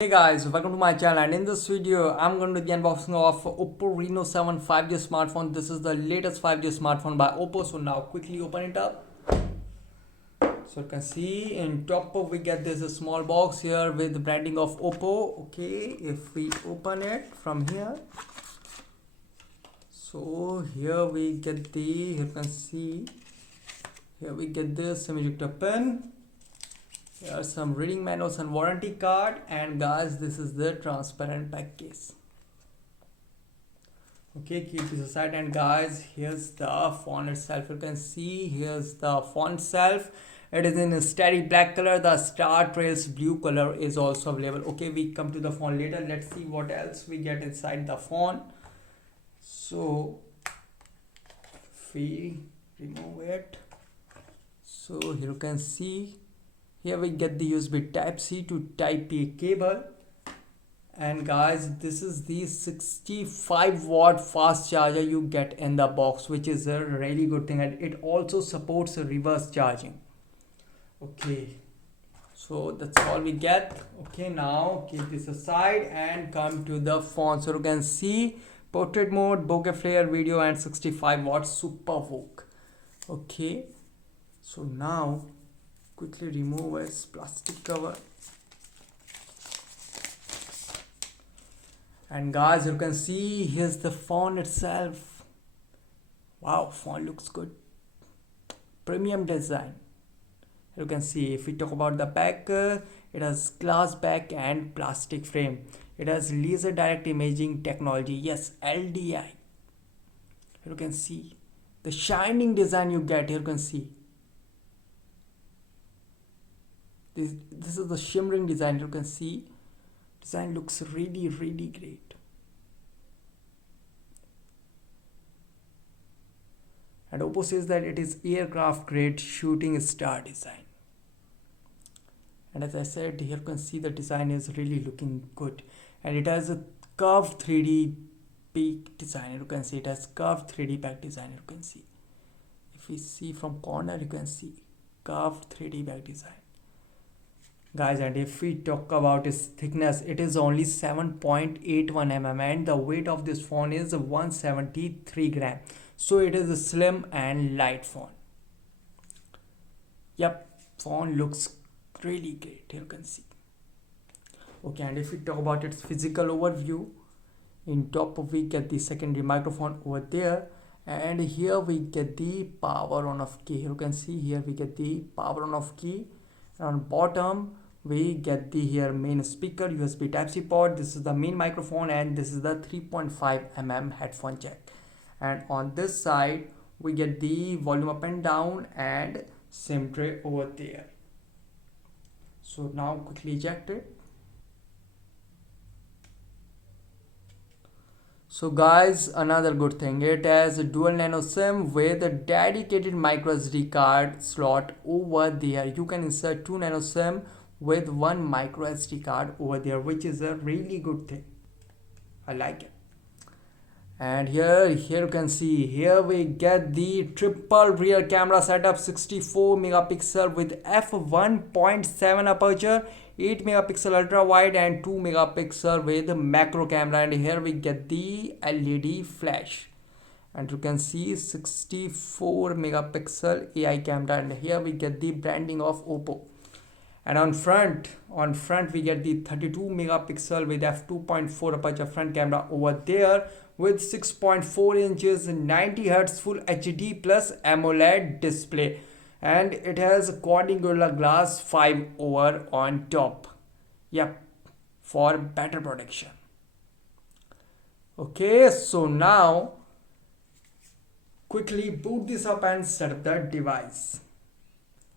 Hey guys, welcome to my channel, and in this video I'm going to do the unboxing of OPPO Reno 7 5G smartphone. This is the latest 5G smartphone by OPPO. So now quickly open it up. So you can see in top of we get this small box here with the branding of OPPO. Okay, if we open it from here, so here we get you can see here we get this ejector pin. Here are some reading manuals and warranty card, and guys, this is the transparent back case. Okay, keep this aside, and guys, here's the phone itself. You can see here's the phone itself. It is in a steady black color. The Star Trails blue color is also available. Okay, we come to the phone later. Let's see what else we get inside the phone. So if we remove it, so here you can see here we get the USB Type-C to Type-A cable, and guys, this is the 65-watt fast charger you get in the box, which is a really good thing, and it also supports reverse charging. Okay, so that's all we get. Okay, now keep this aside and come to the phone. So you can see portrait mode, bokeh flare video, and 65-watt super VOOC. Okay, so now quickly remove its plastic cover, and guys, you can see here's the phone itself. Wow, phone looks good, premium design. You can see if we talk about the back, it has glass back and plastic frame. It has laser direct imaging technology, yes, LDI. You can see the shining design you get. Here you can see this is the shimmering design. You can see design looks really great, and OPPO says that it is aircraft grade shooting star design. And as I said, here you can see the design is really looking good, and it has a curved 3D back design. You can see it has curved 3D back design. You can see if we see from corner, you can see curved 3D back design, guys. And if we talk about its thickness, it is only 7.81 mm, and the weight of this phone is 173 gram. So it is a slim and light phone. Yep, phone looks really great. Here you can see. Okay, and if we talk about its physical overview, in top we get the secondary microphone over there, and here we get the power on off key. You can see here we get the power on off key. On bottom we get the here main speaker, USB Type-C port. This is the main microphone, and this is the 3.5 mm headphone jack. And on this side we get the volume up and down and SIM tray over there. So now quickly eject it. So guys, another good thing, it has a dual nano SIM with a dedicated micro SD card slot over there. You can insert 2 nano SIM with 1 micro SD card over there, which is a really good thing. I like it. And here you can see here we get the triple rear camera setup, 64 megapixel with f1.7 aperture, 8 megapixel ultra wide, and 2 megapixel with macro camera. And here we get the LED flash, and you can see 64 megapixel AI camera. And here we get the branding of OPPO. And on front we get the 32 megapixel with f2.4 aperture front camera over there, with 6.4 inches 90 Hz full HD plus AMOLED display, and it has quad Gorilla Glass 5 over on top. Yep, for better protection. Okay, so now quickly boot this up and set up the device.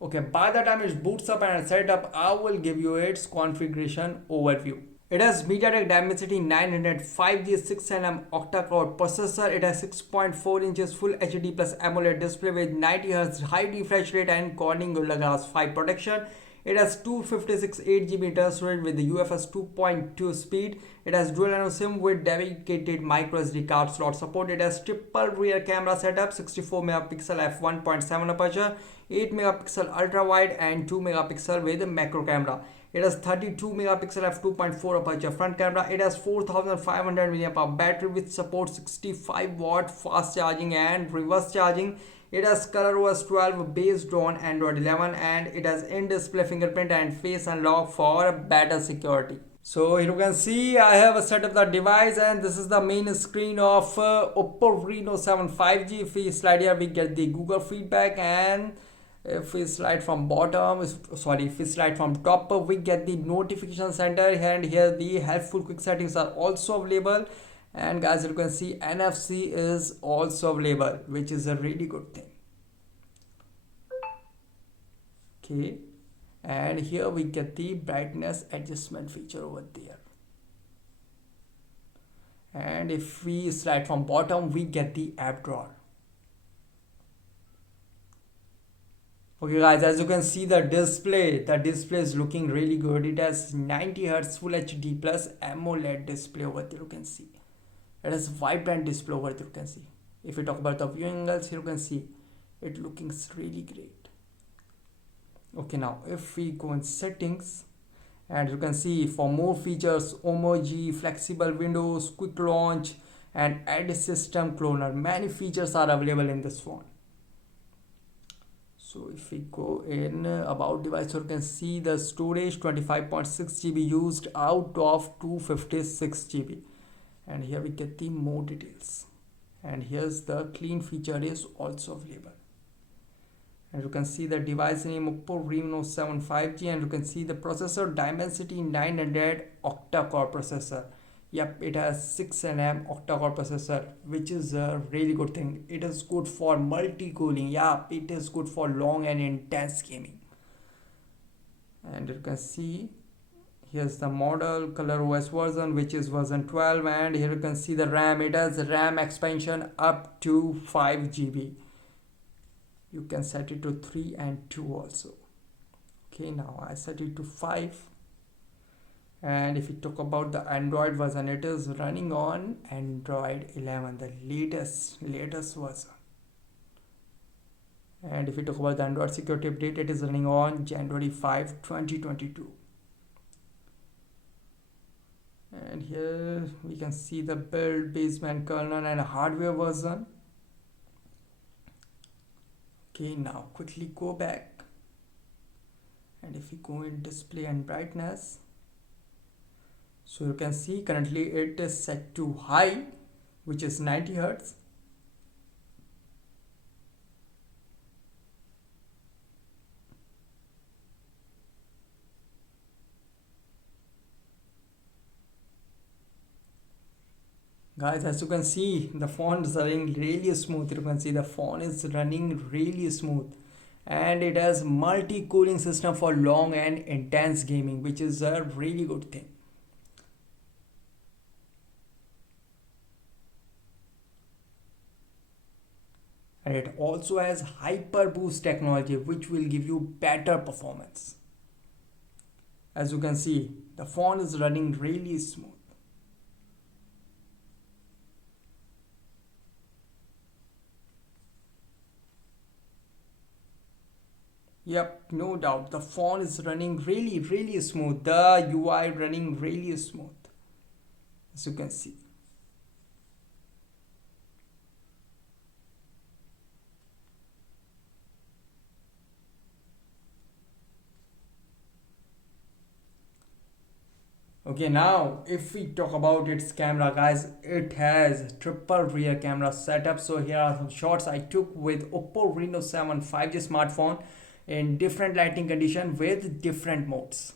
Okay, by the time it boots up and set up, I will give you its configuration overview. It has MediaTek Dimensity 900 5G 6nm octa-core processor. It has 6.4 inches full HD plus AMOLED display with 90 Hz high refresh rate and Corning Gorilla Glass 5 protection. It has 256 8GB internal storage with the UFS 2.2 speed. It has dual nano SIM with dedicated micro SD card slot support. It has triple rear camera setup, 64 megapixel f1.7 aperture, 8 megapixel ultra wide, and 2 megapixel with macro camera. It has 32 megapixel f2.4 aperture front camera. It has 4500 mAh battery which supports 65 watt fast charging and reverse charging. It has ColorOS 12 based on Android 11, and it has in-display fingerprint and face unlock for better security. So here you can see I have set up the device, and this is the main screen of OPPO Reno 7 5G. If we slide here, we get the Google feedback, and if we slide from bottom, if we slide from top, we get the notification center, and here the helpful quick settings are also available. And guys, you can see NFC is also available, which is a really good thing. Okay, and here we get the brightness adjustment feature over there. And if we slide from bottom, we get the app drawer. Okay guys, as you can see the display is looking really good. It has 90 Hz Full HD plus AMOLED display over there. You can see it has vibrant display over there. You can see. If we talk about the viewing angles, here you can see it looking really great. Okay, now if we go in settings, and you can see for more features, emoji, flexible windows, quick launch, and add system cloner, many features are available in this phone. So if we go in about device, you can see the storage 25.6 GB used out of 256 GB, and here we get the more details, and here's the clean feature is also available. And you can see the device name OPPO Reno 7 5G, and you can see the processor Dimensity 900 octa-core processor. Yep, it has 6nm octa-core processor, which is a really good thing. It is good for multi-cooling. Yep, it is good for long and intense gaming. And you can see here's the model ColorOS version, which is version 12, and here you can see the RAM. It has RAM expansion up to 5 GB. You can set it to 3 and 2 also. Okay, now I set it to 5. And if we talk about the Android version, it is running on Android 11, the latest version. And if we talk about the Android security update, it is running on January 5, 2022. And here we can see the build, basement kernel, and hardware version. Okay, now quickly go back, and if we go in display and brightness, so you can see currently it is set to high, which is 90 Hz. Guys, as you can see, the phone is running really smooth. You can see the phone is running really smooth, and it has multi-cooling system for long and intense gaming, which is a really good thing. And it also has hyper boost technology, which will give you better performance. As you can see, the phone is running really smooth. Yep, no doubt the phone is running really smooth. The UI running really smooth, as you can see. Okay, now if we talk about its camera, guys, it has triple rear camera setup. So here are some shots I took with OPPO Reno 7 5G smartphone in different lighting condition with different modes.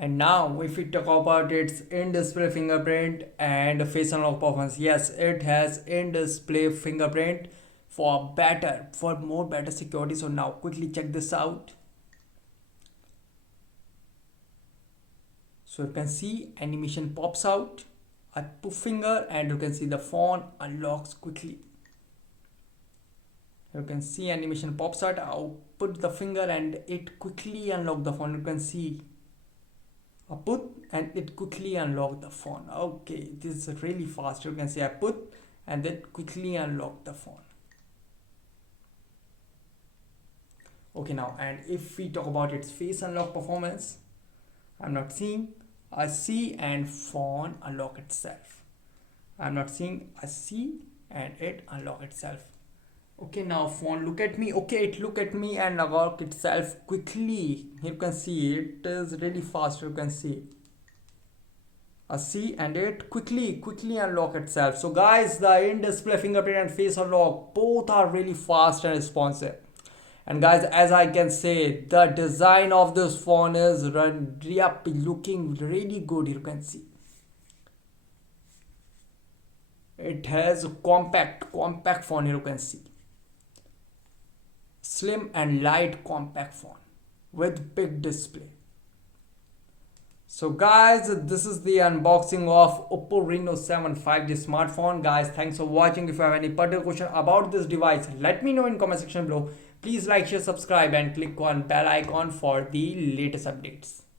And now if we talk about its in-display fingerprint and face unlock performance, yes, it has in-display fingerprint for more better security. So now quickly check this out. So you can see animation pops out, I put finger and you can see the phone unlocks quickly. You can see animation pops out. I'll put the finger and it quickly unlock the phone. You can see I put and it quickly unlock the phone. Okay, this is really fast. You can see I put and then quickly unlock the phone. Okay, now and if we talk about its face unlock performance, I'm not seeing. I see and phone unlock itself. I'm not seeing. I see and it unlock itself. Okay, now phone look at me. Okay, it look at me and unlock itself quickly. You can see it is really fast. You can see a C and it quickly unlock itself. So guys, the in-display fingerprint and face unlock both are really fast and responsive. And guys, as I can say, the design of this phone is looking really good. You can see it has a compact phone. You can see slim and light compact phone with big display. So guys, this is the unboxing of OPPO Reno 7 5G smartphone. Guys, thanks for watching. If you have any particular question about this device, let me know in comment section below. Please like, share, subscribe and click on bell icon for the latest updates.